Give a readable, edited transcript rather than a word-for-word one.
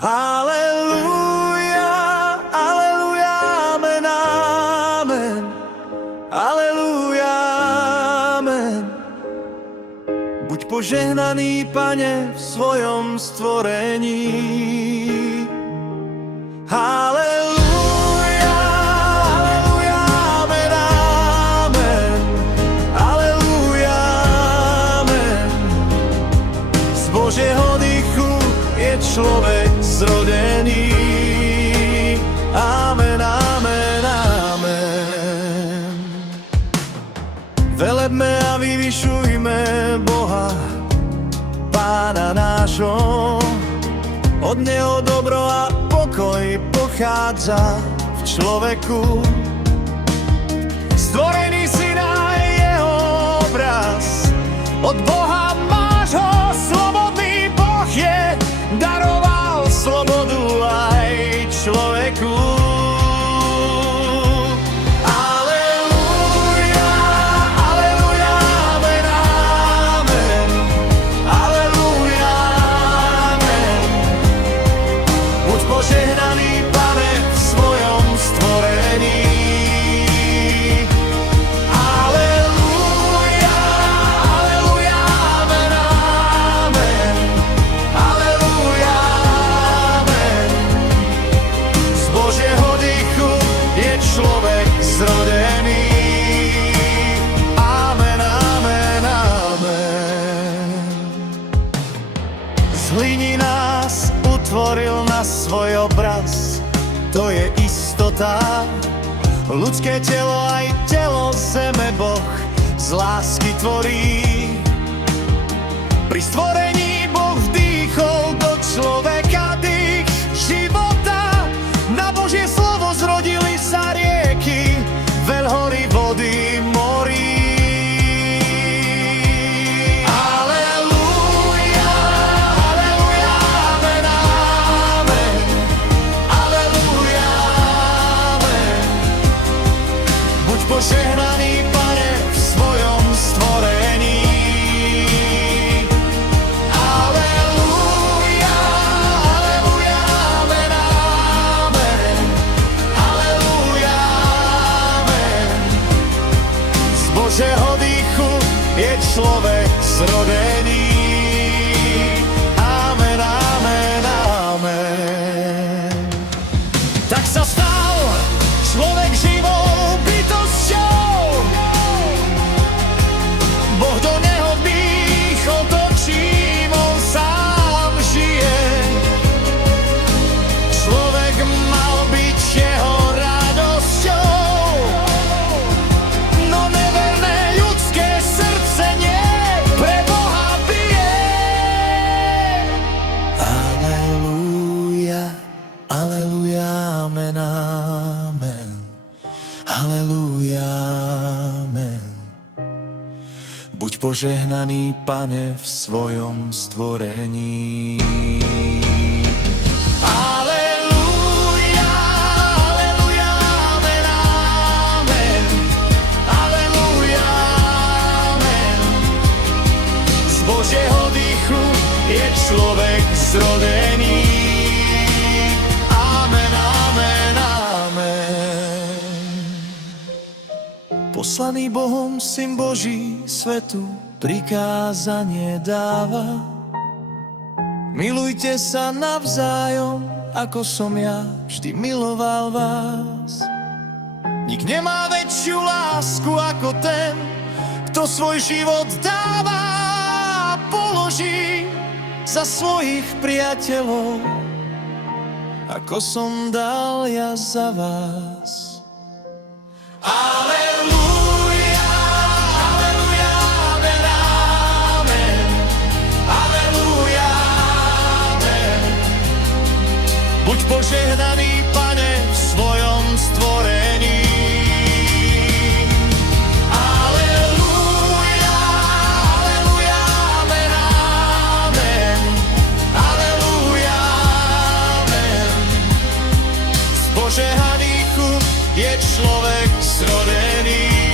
Aleluja, aleluja, amen, amen. Aleluja, amen. Buď požehnaný, Pane, v svojom stvorení. Aleluja, aleluja, amen, amen. Aleluja, amen. Z Božieho dychu je človek zrodený. Amen, amen, amen. Velebme a vyvyšujme Boha, Pána nášho. Od Neho dobro a pokoj pochádza v človeku. Stvorený si na Jeho obraz, od Boha máš ho, slobodný Boh je, daroval slobodu aj človeku. Aleluja, aleluja, amen, amen. Aleluja, amen. Buď požehnaný, Pane, v svojom stvorení. Aleluja, aleluja, amen, amen. Aleluja, amen. Z Božieho dychu je človek zrodený. Amen, amen, amen. Z hliny nás utvoril na svoj obraz, to je istota. Ľudské telo aj telo zeme Boh z lásky tvorí. Pri stvorení Boh vdýchol do človeka dých života. Na Božie slovo zrodili sa rieky, veľhory, vody, morí. Aleluja, aleluja, amen, amen. Aleluja, amen. Buď požehnaný, Pane, v svojom stvorení. Aleluja, aleluja, amen, amen. Aleluja, amen. Z Božieho dychu je človek zrodený. Amen, amen, amen. Tak sa stal človek živou bytosťou. Boh do neho vdýchol to, čím on sám žije. Človek mal byť jeho radosťou, no neverné ľudské srdce nie pre Boha bije. Aleluja, aleluja, amen, amen. Aleluja, amen. Buď požehnaný, Pane, v svojom stvorení. Aleluja, aleluja, amen, amen. Aleluja, amen. Z Božieho dychu je človek zrodený. Amen, amen, amen. Poslaný Bohom Syn Boží svetu prikázanie dáva. Milujte sa navzájom, ako som ja vždy miloval vás. Nik nemá väčšiu lásku ako ten, kto svoj život dáva a položí za svojich priateľov, ako som dal ja za vás. Aleluja, aleluja, amen, amen. Aleluja, amen. Buď požehnaný, Pane, v svojom stvorení. Aleluja, aleluja, amen, amen. Aleluja, amen. Z Božieho dychu je človek zrodený.